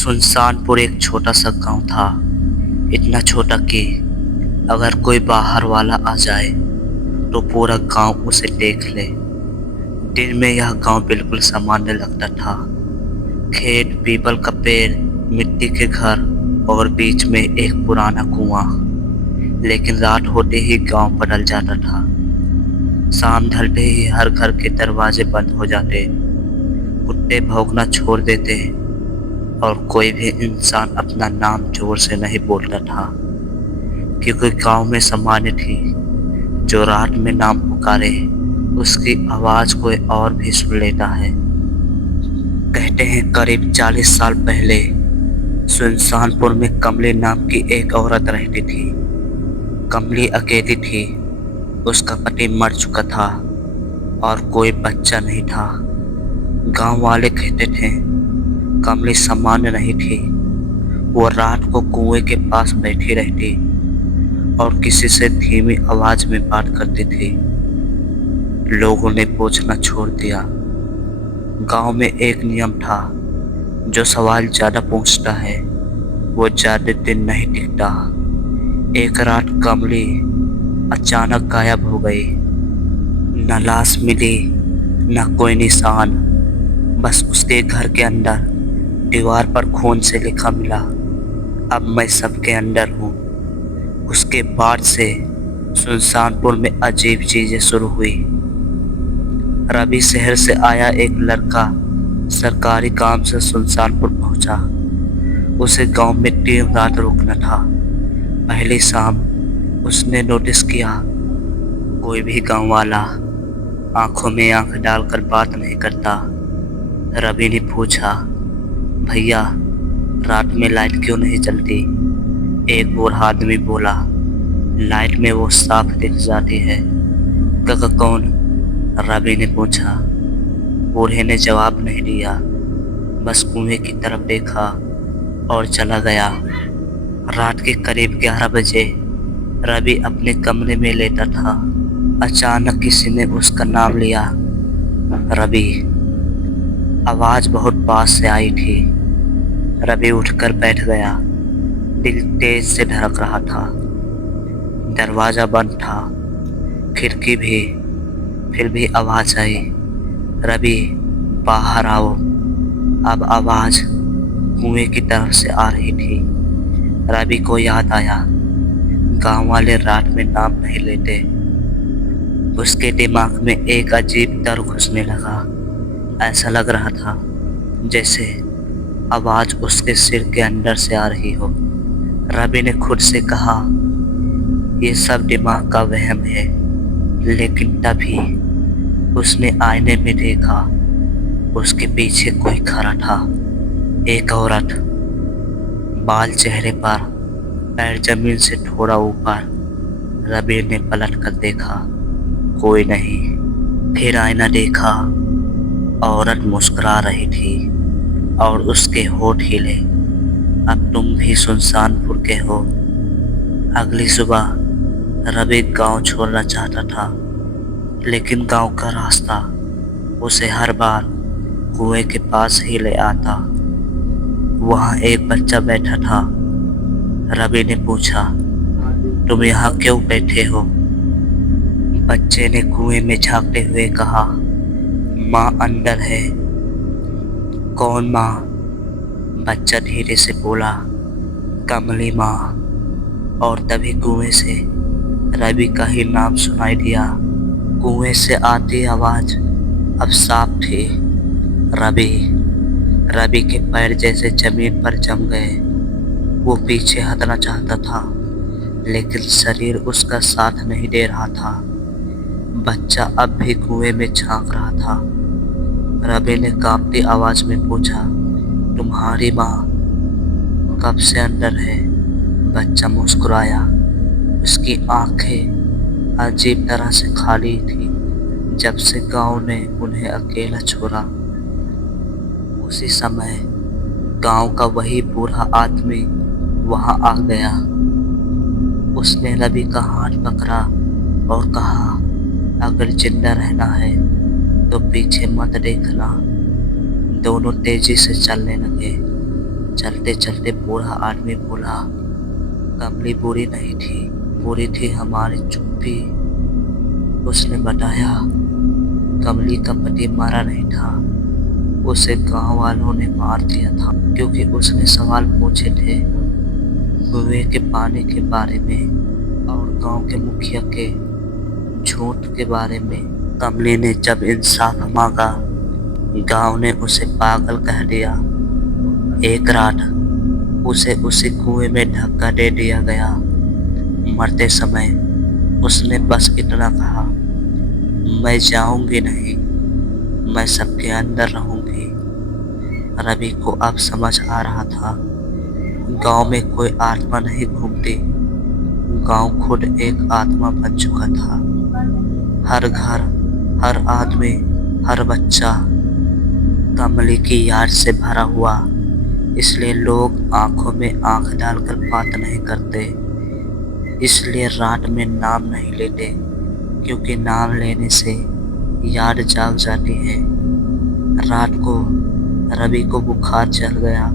सुनसानपुर एक छोटा सा गांव था। इतना छोटा कि अगर कोई बाहर वाला आ जाए तो पूरा गांव उसे देख ले। दिन में यह गांव बिल्कुल सामान्य लगता था। खेत, पीपल का पेड़, मिट्टी के घर और बीच में एक पुराना कुआं। लेकिन रात होते ही गांव बदल जाता था। शाम ढलते ही हर घर के दरवाजे बंद हो जाते, कुत्ते भौंकना छोड़ देते और कोई भी इंसान अपना नाम जोर से नहीं बोलता था, क्योंकि गांव में सामान्य थी, जो रात में नाम पुकारे उसकी आवाज कोई और भी सुन लेता है। कहते हैं करीब 40 साल पहले सुनसानपुर में कमली नाम की एक औरत रहती थी। कमली अकेली थी, उसका पति मर चुका था और कोई बच्चा नहीं था। गांव वाले कहते थे कमली सामान्य नहीं थी। वो रात को कुएं के पास बैठी रहती और किसी से धीमी आवाज में बात करती थी। लोगों ने पूछना छोड़ दिया। गांव में एक नियम था, जो सवाल ज्यादा पूछता है वो ज्यादा दिन नहीं टिकता। एक रात कमली अचानक गायब हो गई। न लाश मिली, न कोई निशान। बस उसके घर के अंदर दीवार पर खून से लिखा मिला, अब मैं सबके अंदर हूँ। उसके बाद से सुनसानपुर में अजीब चीजें शुरू हुई। रवि शहर से आया एक लड़का सरकारी काम से सुनसानपुर पहुंचा। उसे गांव में दिन रात रुकना था। पहली शाम उसने नोटिस किया, कोई भी गांव वाला आंखों में आंख डालकर बात नहीं करता। रवि ने पूछा, भैया रात में लाइट क्यों नहीं जलती? एक बूढ़ा आदमी बोला, लाइट में वो साफ दिख जाती है। काका कौन? रवि ने पूछा। बूढ़े ने जवाब नहीं दिया, बस कुएं की तरफ देखा और चला गया। रात के करीब 11 बजे रवि अपने कमरे में लेटा था। अचानक किसी ने उसका नाम लिया, रवि। आवाज बहुत पास से आई थी। रवि उठकर बैठ गया। दिल तेज से धड़क रहा था। दरवाजा बंद था, खिड़की भी। फिर भी आवाज आई, रवि बाहर आओ। अब आवाज कुएं की तरफ से आ रही थी। रवि को याद आया, गांव वाले रात में नाम नहीं लेते। उसके दिमाग में एक अजीब डर घुसने लगा। ऐसा लग रहा था जैसे आवाज उसके सिर के अंदर से आ रही हो। रवि ने खुद से कहा, ये सब दिमाग का वहम है। लेकिन तभी उसने आईने में देखा, उसके पीछे कोई खड़ा था। एक औरत, बाल चेहरे पर, पैर जमीन से थोड़ा ऊपर। रवि ने पलट कर देखा, कोई नहीं। फिर आईना देखा, औरत मुस्कुरा रही थी और उसके होठ हिले, अब तुम भी सुनसानपुर के हो। अगली सुबह रवि गांव छोड़ना चाहता था, लेकिन गांव का रास्ता उसे हर बार कुएं के पास ही ले आता। वहां एक बच्चा बैठा था। रवि ने पूछा, तुम यहाँ क्यों बैठे हो? बच्चे ने कुएं में झांकते हुए कहा, माँ अंदर है। कौन माँ? बच्चा धीरे से बोला, कमली माँ। और तभी कुएं से रवि का ही नाम सुनाई दिया। कुएं से आती आवाज अब साफ थी, रवि। रवि के पैर जैसे जमीन पर जम गए। वो पीछे हटना चाहता था, लेकिन शरीर उसका साथ नहीं दे रहा था। बच्चा अब भी कुएं में झांक रहा था। रवि ने कांपती आवाज में पूछा, तुम्हारी माँ कब से अंदर है? बच्चा मुस्कुराया। उसकी आंखें अजीब तरह से खाली थी, जब से गांव ने उन्हें अकेला छोड़ा। उसी समय गांव का वही बूढ़ा आदमी वहां आ गया। उसने रवि का हाथ पकड़ा और कहा, अगर जिंदा रहना है तो पीछे मत देखना। दोनों तेजी से चलने लगे। चलते चलते बूढ़ा आदमी बोला, कमली बुरी नहीं थी, बुरी थी हमारी चुप्पी। उसने बताया, कमली का पति मारा नहीं था, उसे गांव वालों ने मार दिया था, क्योंकि उसने सवाल पूछे थे कुएं के पानी के बारे में और गांव के मुखिया के झूठ के बारे में। कमली ने जब इंसाफ मांगा, गांव ने उसे पागल कह दिया। एक रात उसे उसी कुएं में धक्का दे दिया गया। मरते समय उसने बस इतना कहा, मैं जाऊंगी नहीं, मैं सबके अंदर रहूंगी। रवि को अब समझ आ रहा था, गांव में कोई आत्मा नहीं घूमती, गांव खुद एक आत्मा बन चुका था। हर घर, हर आदमी, हर बच्चा कमली की याद से भरा हुआ। इसलिए लोग आंखों में आंख डालकर बात नहीं करते, इसलिए रात में नाम नहीं लेते, क्योंकि नाम लेने से याद जाग जाती है। रात को रवि को बुखार चढ़ गया।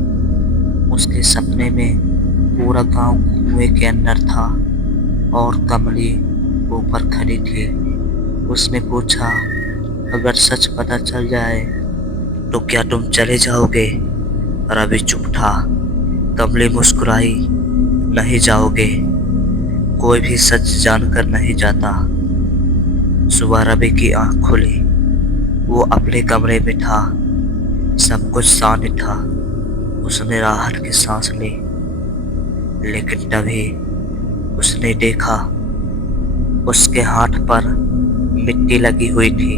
उसके सपने में पूरा गांव कुएं के अंदर था और कमली ऊपर खड़ी थी। उसने पूछा, अगर सच पता चल जाए तो क्या तुम चले जाओगे? रवि चुप था। कमली मुस्कुराई, नहीं जाओगे, कोई भी सच जानकर नहीं जाता। सुबह रवि की आंख खुली। वो अपने कमरे में था, सब कुछ शांत था। उसने राहत की सांस ली, लेकिन तभी उसने देखा उसके हाथ पर मिट्टी लगी हुई थी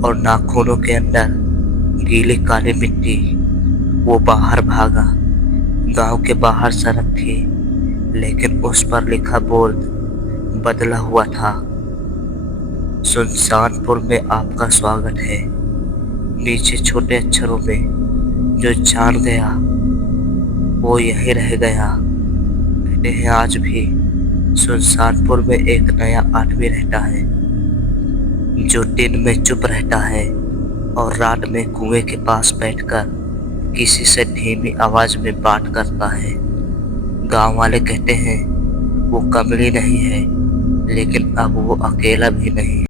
और नाखूनों के अंदर गीली काली मिट्टी। वो बाहर भागा। गांव के बाहर सड़क थी, लेकिन उस पर लिखा बोर्ड बदला हुआ था, सुनसानपुर में आपका स्वागत है। नीचे छोटे अक्षरों में, जो जान गया वो यही रह गया। कहते हैं आज भी सुनसानपुर में एक नया आदमी रहता है, जो दिन में चुप रहता है और रात में कुएं के पास बैठकर किसी से धीमी आवाज में बात करता है। गांव वाले कहते हैं वो कमली नहीं है, लेकिन अब वो अकेला भी नहीं।